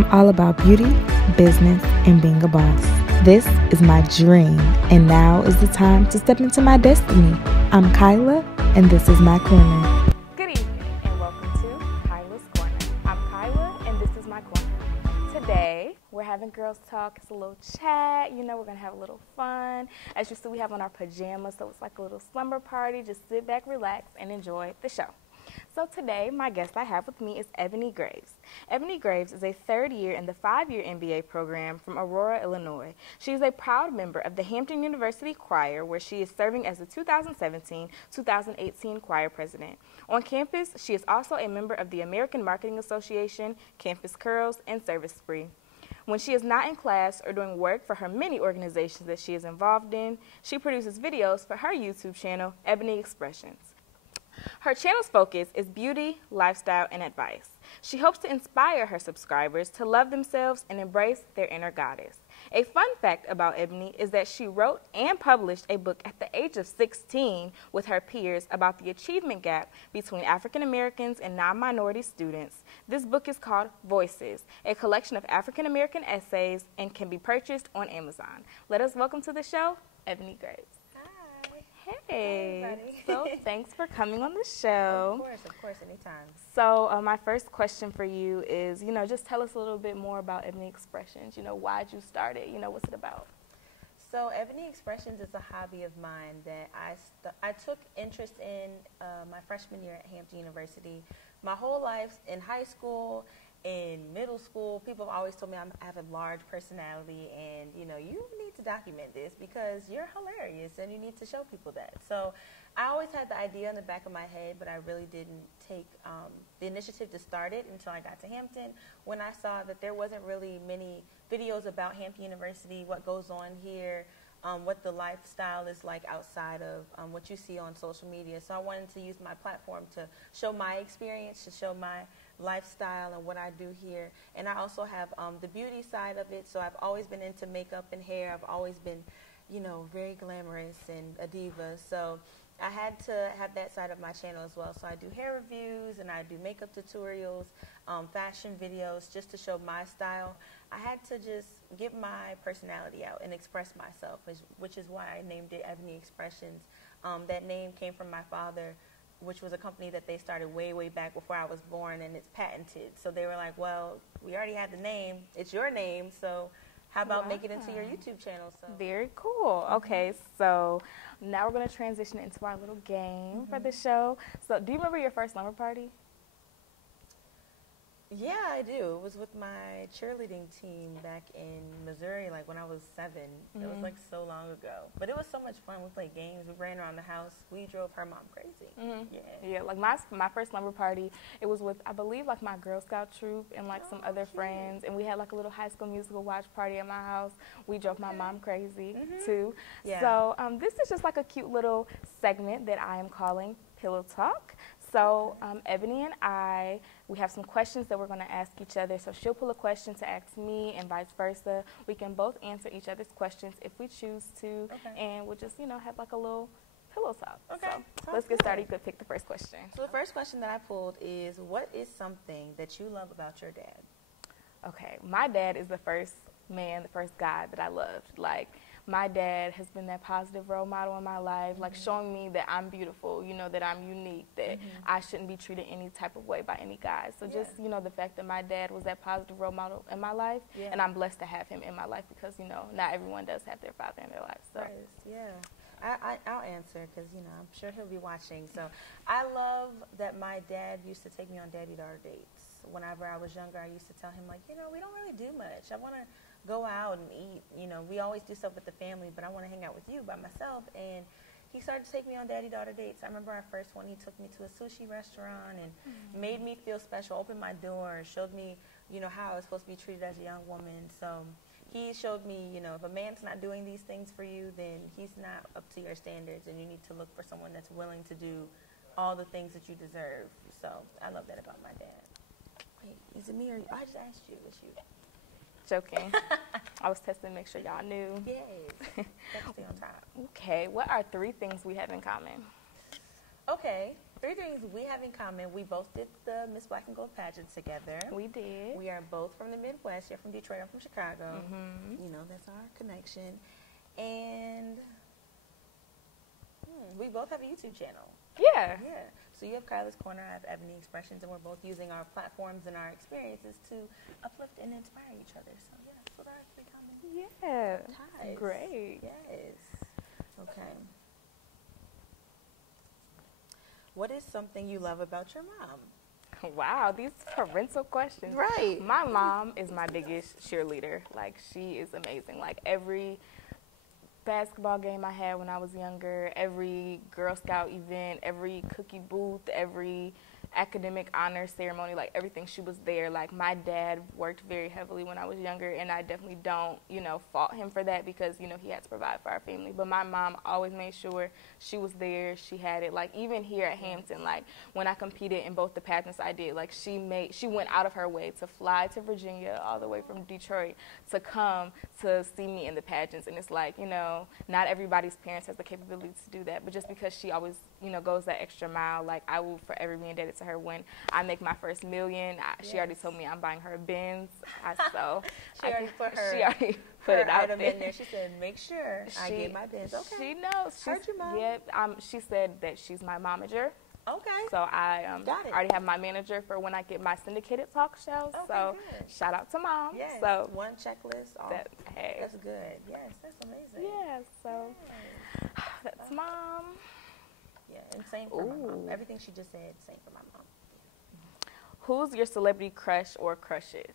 I'm all about beauty, business, and being a boss. This is my dream, and now is the time to step into my destiny. I'm Kyla, and this is my corner. Good evening, and welcome to Kyla's Corner. I'm Kyla, and this is my corner. Today, we're having girls talk. It's a little chat. You know, we're going to have a little fun. As you see, we have on our pajamas, so it's like a little slumber party. Just sit back, relax, and enjoy the show. So today, my guest I have with me is Ebony Graves. Ebony Graves is a third year in the 5-year MBA program from Aurora, Illinois. She is a proud member of the Hampton University Choir, where she is serving as the 2017-2018 choir president. On campus, she is also a member of the American Marketing Association, Campus Curls, and Service Spree. When she is not in class or doing work for her many organizations that she is involved in, she produces videos for her YouTube channel, Ebony Expressions. Her channel's focus is beauty, lifestyle, and advice. She hopes to inspire her subscribers to love themselves and embrace their inner goddess. A fun fact about Ebony is that she wrote and published a book at the age of 16 with her peers about the achievement gap between African Americans and non-minority students. This book is called Voices, a collection of African American essays, and can be purchased on Amazon. Let us welcome to the show, Ebony Graves. Hey, so thanks for coming on the show. Of course, anytime. So my first question for you is, just tell us a little bit more about Ebony Expressions. Why'd you start it? What's it about? So Ebony Expressions is a hobby of mine that I took interest in my freshman year at Hampton University. My whole life in high school, in middle school, people have always told me I have a large personality, and you need to document this because you're hilarious and you need to show people that. So I always had the idea in the back of my head, but I really didn't take the initiative to start it until I got to Hampton, when I saw that there wasn't really many videos about Hampton University, what goes on here, what the lifestyle is like outside of what you see on social media. So I wanted to use my platform to show my experience, to show my lifestyle and what I do here. And I also have the beauty side of it. So I've always been into makeup and hair. I've always been, very glamorous and a diva. So I had to have that side of my channel as well. So I do hair reviews and I do makeup tutorials, fashion videos, just to show my style. I had to just get my personality out and express myself, which is why I named it Ebony Expressions. That name came from my father, which was a company that they started way, way back before I was born, and it's patented. So they were like, well, we already had the name. It's your name, so how about make it into your YouTube channel? So very cool. Okay, so now we're going to transition into our little game for the show. So do you remember your first slumber party? Yeah, I do. It was with my cheerleading team back in Missouri, like when I was 7. It was like so long ago. But it was so much fun. We played games. We ran around the house. We drove her mom crazy. Yeah, like my first slumber party, it was with, I believe, like my Girl Scout troop and like some other friends. And we had like a little High School Musical watch party at my house. We drove my mom crazy too. Yeah. So this is just like a cute little segment that I am calling Pillow Talk. So Ebony and I, we have some questions that we're going to ask each other. So she'll pull a question to ask me and vice versa. We can both answer each other's questions if we choose to. And we'll just, have like a little pillow talk. Okay. So let's get started. You could pick the first question. So the first question that I pulled is, what is something that you love about your dad? Okay. My dad is the first man, the first guy that I loved. Like, my dad has been that positive role model in my life, like showing me that I'm beautiful, that I'm unique, that I shouldn't be treated any type of way by any guy. So just, the fact that my dad was that positive role model in my life, and I'm blessed to have him in my life because, not everyone does have their father in their life. So. I'll answer because, I'm sure he'll be watching. So I love that my dad used to take me on daddy-daughter dates. Whenever I was younger, I used to tell him, like, we don't really do much. I want to go out and eat. We always do stuff with the family, but I want to hang out with you by myself. And he started to take me on daddy-daughter dates. I remember our first one, he took me to a sushi restaurant and made me feel special, opened my door, showed me, how I was supposed to be treated as a young woman. So he showed me, if a man's not doing these things for you, then he's not up to your standards, and you need to look for someone that's willing to do all the things that you deserve. So I love that about my dad. Wait, is it me or you? I just asked you. It's you. Joking. I was testing to make sure y'all knew. Yes. That's stay on top. Okay. What are 3 things we have in common? Okay. 3 things we have in common. We both did the Miss Black and Gold pageant together. We did. We are both from the Midwest. You're from Detroit. I'm from Chicago. You know, that's our connection. And we both have a YouTube channel. Yeah. Yeah. So you have Kyla's Korner, I have Ebony Expressions, and we're both using our platforms and our experiences to uplift and inspire each other. So yeah, that's what our 3 common ties. Great. Yes. Okay. What is something you love about your mom? Wow, these parental questions. Right. My mom is my biggest cheerleader. Like, she is amazing. Like, every basketball game I had when I was younger, every Girl Scout event, every cookie booth, every academic honor ceremony, like everything, she was there. Like, my dad worked very heavily when I was younger, and I definitely don't, you know, fault him for that because, you know, he had to provide for our family. But my mom always made sure she was there. She had it. Like, even here at Hampton, like, when I competed in both the pageants I did, like, she went out of her way to fly to Virginia all the way from Detroit to come to see me in the pageants. And it's like, you know, not everybody's parents has the capability to do that, but just because she always, you know, goes that extra mile, like, I will forever be indebted to her. When I make my first million, she already told me I'm buying her a Benz. She already put it out item there. in there. She said, make sure I get my Benz. Okay. She knows. Heard you, Mom. Yeah, she said that she's my momager. Okay. So I Got it. already have my manager for when I get my syndicated talk shows. Okay, so good. shout out to Mom. Yes. So one checklist. That's good. Yes, that's amazing. Yeah. So that's Mom. Yeah, and same for my mom. Everything she just said, same for my mom. Who's your celebrity crush or crushes?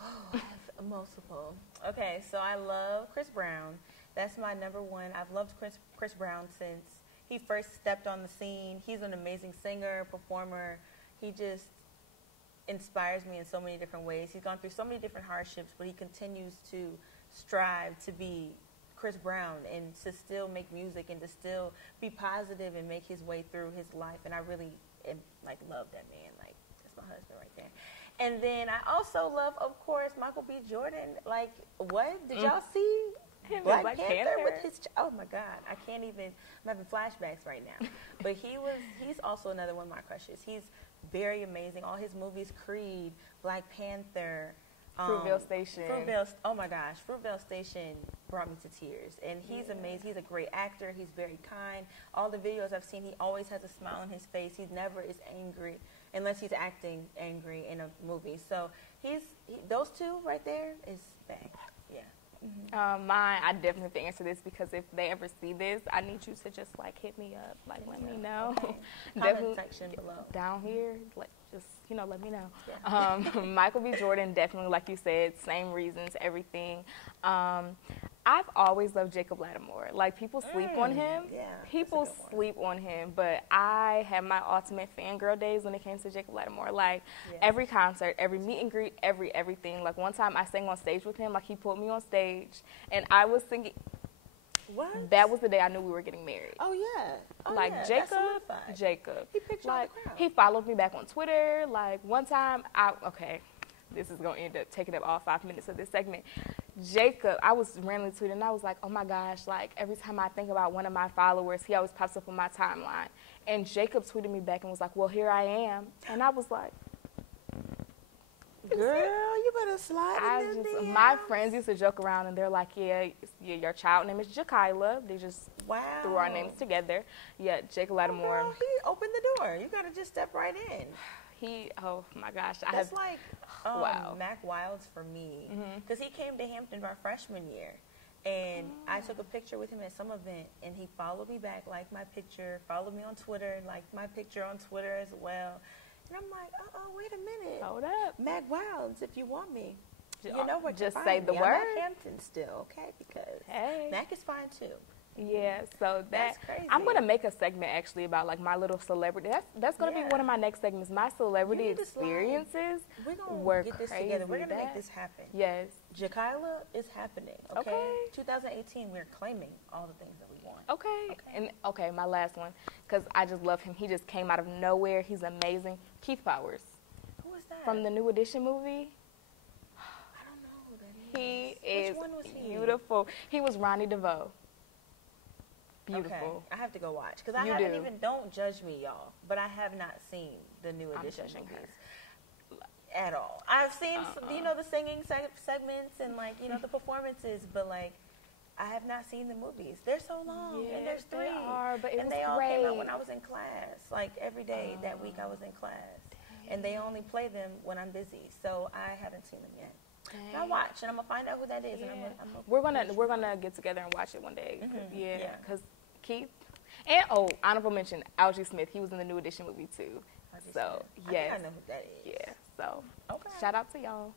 Oh, I have multiple. Okay, so I love Chris Brown. That's my number one. I've loved Chris Brown since he first stepped on the scene. He's an amazing singer, performer. He just inspires me in so many different ways. He's gone through so many different hardships, but he continues to strive to be Chris Brown and to still make music and to still be positive and make his way through his life. And I really love that man. Like, that's my husband right there. And then I also love, of course, Michael B. Jordan. Like, what? Did y'all see Black Panther with his oh my God, I can't even, I'm having flashbacks right now. But he's also another one of my crushes. He's very amazing. All his movies, Creed, Black Panther, Fruitvale Station. Oh my gosh, Fruitvale Station brought me to tears. And he's amazing. He's a great actor. He's very kind. All the videos I've seen, he always has a smile on his face. He never is angry unless he's acting angry in a movie. So those two right there is bang. Yeah. Mine, I definitely have to answer this because if they ever see this, I need you to just hit me up, let me know. Okay. Definitely section below. Down here, just let me know. Yeah. Michael B. Jordan, definitely, like you said, same reasons, everything. I've always loved Jacob Lattimore. Like, people sleep on him. Yeah, people sleep on him, but I had my ultimate fangirl days when it came to Jacob Lattimore. Like, every concert, every meet and greet, everything. Like, one time I sang on stage with him. Like, he pulled me on stage, and I was singing. What? That was the day I knew we were getting married. Oh, yeah. Oh, like, yeah. Jacob. He picked you out of the crowd. He followed me back on Twitter. Like, one time, this is going to end up taking up all 5 minutes of this segment. Jacob, I was randomly tweeting, and I was like, oh my gosh, like, every time I think about one of my followers, he always pops up on my timeline. And Jacob tweeted me back and was like, well, here I am. And I was like, girl, you better slide in there. My friends used to joke around, and they're like, yeah, your child name is Kyla. They just threw our names together. Yeah, Jacob Lattimore. Oh, he opened the door. You got to just step right in. Oh my gosh. That's Mac Wilds for me. Because he came to Hampton our freshman year. And I took a picture with him at some event, and he followed me back, liked my picture, followed me on Twitter, and liked my picture on Twitter as well. And I'm like, wait a minute. Hold up. Mac Wilds, if you want me. You know what? Just say the word. I'm at Hampton still, okay? Because Mac is fine too. Yeah, so that's crazy. I'm going to make a segment actually about my little celebrity. That's going to be one of my next segments. My celebrity experiences We're going to get this together. We're going to make this happen. Yes. Kyla is happening, okay? 2018, we're claiming all the things that we want. Okay. And my last one, because I just love him. He just came out of nowhere. He's amazing. Keith Powers. Who is that? From the New Edition movie. I don't know who that is. He is Which one was he? Beautiful. He was Ronnie DeVoe. beautiful. Okay. I have to go watch because I haven't even. Don't judge me, y'all. But I have not seen the new edition movies at all. I've seen the singing segments and the performances, but I have not seen the movies. They're so long, and there's 3, and they all came out when I was in class. Every day that week I was in class, and they only play them when I'm busy, so I haven't seen them yet. And I watch, and I'm gonna find out who that is. Yeah. And we're gonna get together and watch it one day. Because Keith and honorable mention, Algie Smith. He was in the new edition movie too. So yes, I know who that is. Yeah. So shout out to y'all.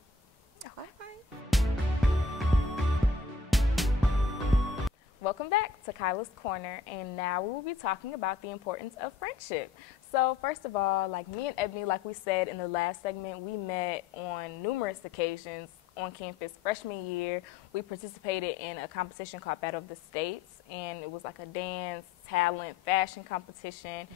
Welcome back to Kyla's Corner, and now we will be talking about the importance of friendship. So first of all, me and Ebony, like we said in the last segment, we met on numerous occasions on campus. Freshman year, we participated in a competition called Battle of the States, and it was a dance, talent, fashion competition.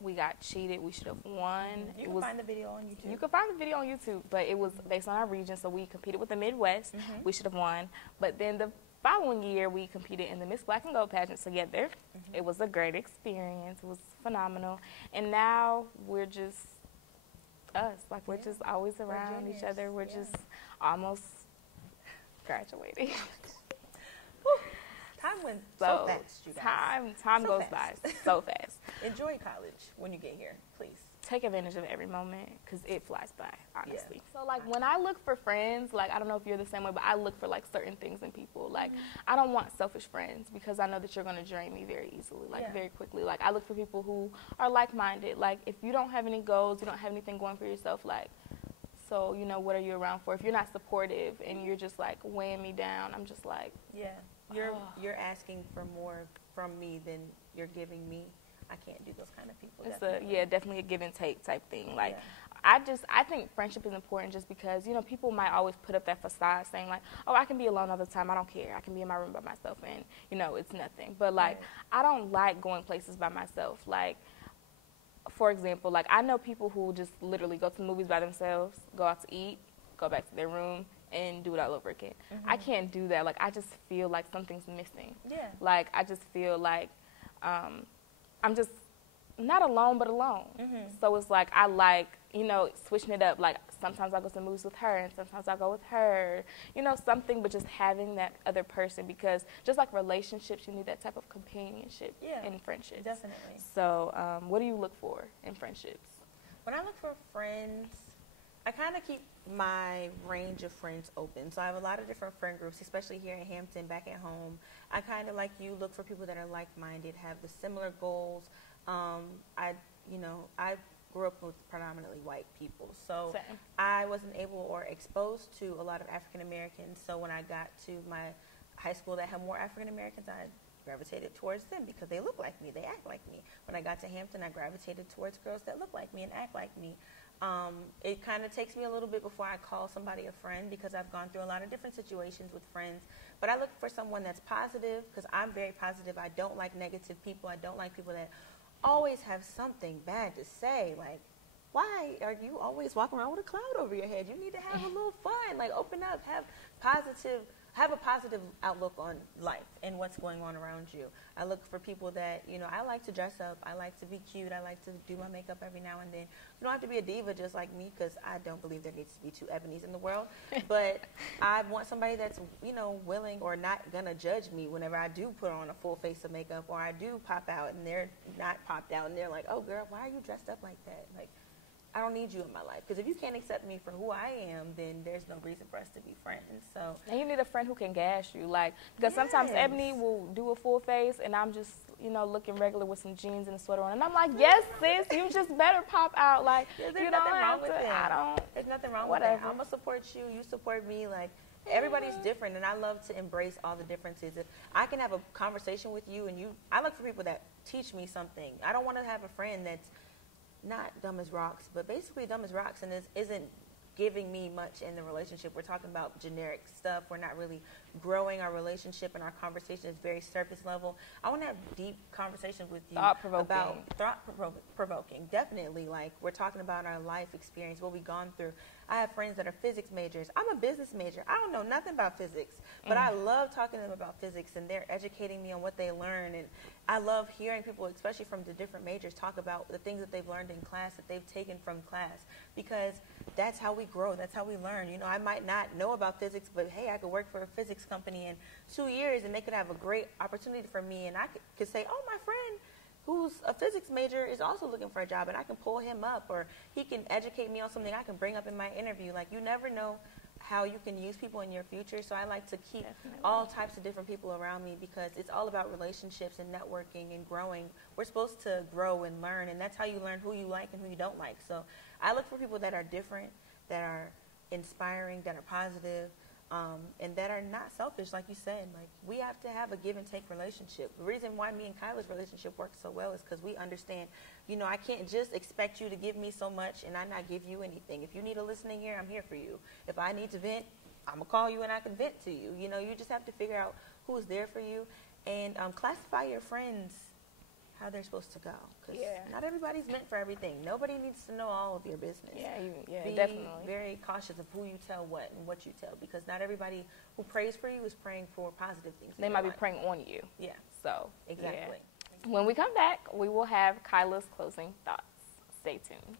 We got cheated. We should have won. You can find the video on YouTube. You can find the video on YouTube, but it was based on our region, so we competed with the Midwest. We should have won. But then the following year, we competed in the Miss Black and Gold pageant together. It was a great experience. It was phenomenal. And now we're just us. We're just always around each other. We're just almost graduating. Time went so fast, you guys. Time goes by so fast. Enjoy college when you get here, please. Take advantage of every moment because it flies by, honestly. So, when I look for friends, I don't know if you're the same way, but I look for, certain things in people. I don't want selfish friends because I know that you're going to drain me very easily, very quickly. I look for people who are like-minded. If you don't have any goals, you don't have anything going for yourself, so, what are you around for? If you're not supportive and you're just, weighing me down, I'm just You're asking for more from me than you're giving me. I can't do those kind of people. It's definitely a give and take type thing. I think friendship is important just because, people might always put up that facade saying I can be alone all the time. I don't care. I can be in my room by myself and, it's nothing. But I don't like going places by myself. For example, I know people who just literally go to the movies by themselves, go out to eat, go back to their room, and do it all over again. I can't do that. I just feel something's missing. Yeah. I just feel I'm just not alone, but alone. So it's I switching it up. Sometimes I go to the movies with her, and sometimes I go with her. Something, but just having that other person because just like relationships, you need that type of companionship in friendships. Definitely. So what do you look for in friendships? When I look for friends, I kind of keep my range of friends open. So I have a lot of different friend groups, especially here in Hampton, back at home. I kind of, like you, look for people that are like-minded, have the similar goals. I grew up with predominantly white people. So Same. I wasn't able or exposed to a lot of African Americans. So when I got to my high school that had more African Americans, I gravitated towards them because they look like me, they act like me. When I got to Hampton, I gravitated towards girls that look like me and act like me. It kind of takes me a little bit before I call somebody a friend because I've gone through a lot of different situations with friends. But I look for someone that's positive because I'm very positive. I don't like negative people. I don't like people that always have something bad to say. Why are you always walking around with a cloud over your head? You need to have a little fun. Open up. Have a positive outlook on life and what's going on around you. I look for people that, I like to dress up. I like to be cute. I like to do my makeup every now and then. You don't have to be a diva just like me because I don't believe there needs to be 2 Ebonys in the world. But I want somebody that's, willing or not going to judge me whenever I do put on a full face of makeup or I do pop out and they're not popped out and they're like, oh, girl, why are you dressed up like that? I don't need you in my life. Because if you can't accept me for who I am, then there's no reason for us to be friends. So, and you need a friend who can gas you. Because sometimes Ebony will do a full face, and I'm just, looking regular with some jeans and a sweater on. And I'm like, yes, sis, you just better pop out. There's nothing wrong with that. There's nothing wrong with that. I'm going to support you. You support me. Everybody's different, and I love to embrace all the differences. If I can have a conversation with you, I look for people that teach me something. I don't want to have a friend that's not dumb as rocks, but basically dumb as rocks, and isn't giving me much in the relationship. We're talking about generic stuff. We're not really growing our relationship, and our conversation is very surface level. I want to have deep conversations with you thought-provoking. Definitely. We're talking about our life experience, what we've gone through. I have friends that are physics majors. I'm a business major. I don't know nothing about physics, but I love talking to them about physics, and they're educating me on what they learn. And I love hearing people, especially from the different majors, talk about the things that they've learned in class, that they've taken from class, because that's how we grow. That's how we learn. You know, I might not know about physics, but hey, I could work for a physics company in 2 years, and they could have a great opportunity for me, and I could say, oh, my friend who's a physics major is also looking for a job, and I can pull him up, or he can educate me on something I can bring up in my interview. Like, you never know how you can use people in your future, so I like to keep all types of different people around me, because it's all about relationships and networking and growing. We're supposed to grow and learn, and that's how you learn who you like and who you don't like. So I look for people that are different, that are inspiring, that are positive, and that are not selfish, like you said. Like, we have to have a give and take relationship. The reason why me and Kyla's relationship works so well is because we understand, you know, I can't just expect you to give me so much and I not give you anything. If you need a listening ear, I'm here for you. If I need to vent, I'm going to call you and I can vent to you. You know, you just have to figure out who's there for you, and classify your friends how they're supposed to go, because not everybody's meant for everything. Nobody needs to know all of your business. Be definitely very cautious of who you tell what and what you tell, because not everybody who prays for you is praying for positive things. They might be praying on you. Yeah. So exactly. Yeah. When we come back, we will have Kyla's closing thoughts. Stay tuned.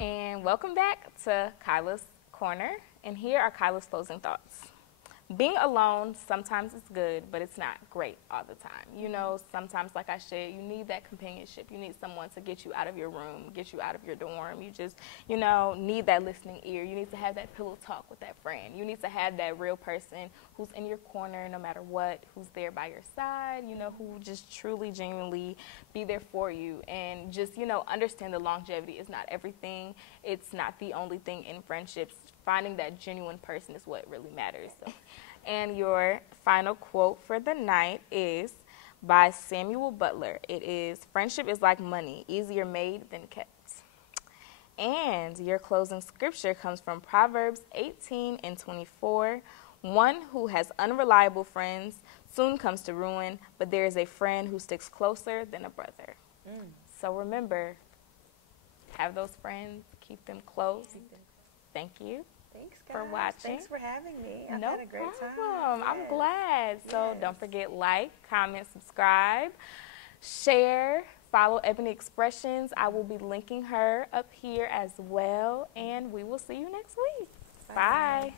And welcome back to Kyla's Corner, and here are Kyla's closing thoughts. Being alone, sometimes it's good, but it's not great all the time. You know, sometimes, like I said, you need that companionship. You need someone to get you out of your room, get you out of your dorm. You just, you know, need that listening ear. You need to have that pillow talk with that friend. You need to have that real person who's in your corner no matter what, who's there by your side, you know, who will just truly, genuinely be there for you. And just, you know, understand the longevity is not everything. It's not the only thing in friendships. Finding that genuine person is what really matters. So. And your final quote for the night is by Samuel Butler. It is, "Friendship is like money, easier made than kept." And your closing scripture comes from Proverbs 18:24. "One who has unreliable friends soon comes to ruin, but there is a friend who sticks closer than a brother." So remember, have those friends, keep them close. Thank you. Thanks, guys. For watching. Thanks for having me. I've No had a great time. problem. I'm Yes. glad. So Yes. don't forget, like, comment, subscribe, share, follow Ebony Expressions. I will be linking her up here as well, and we will see you next week. Bye.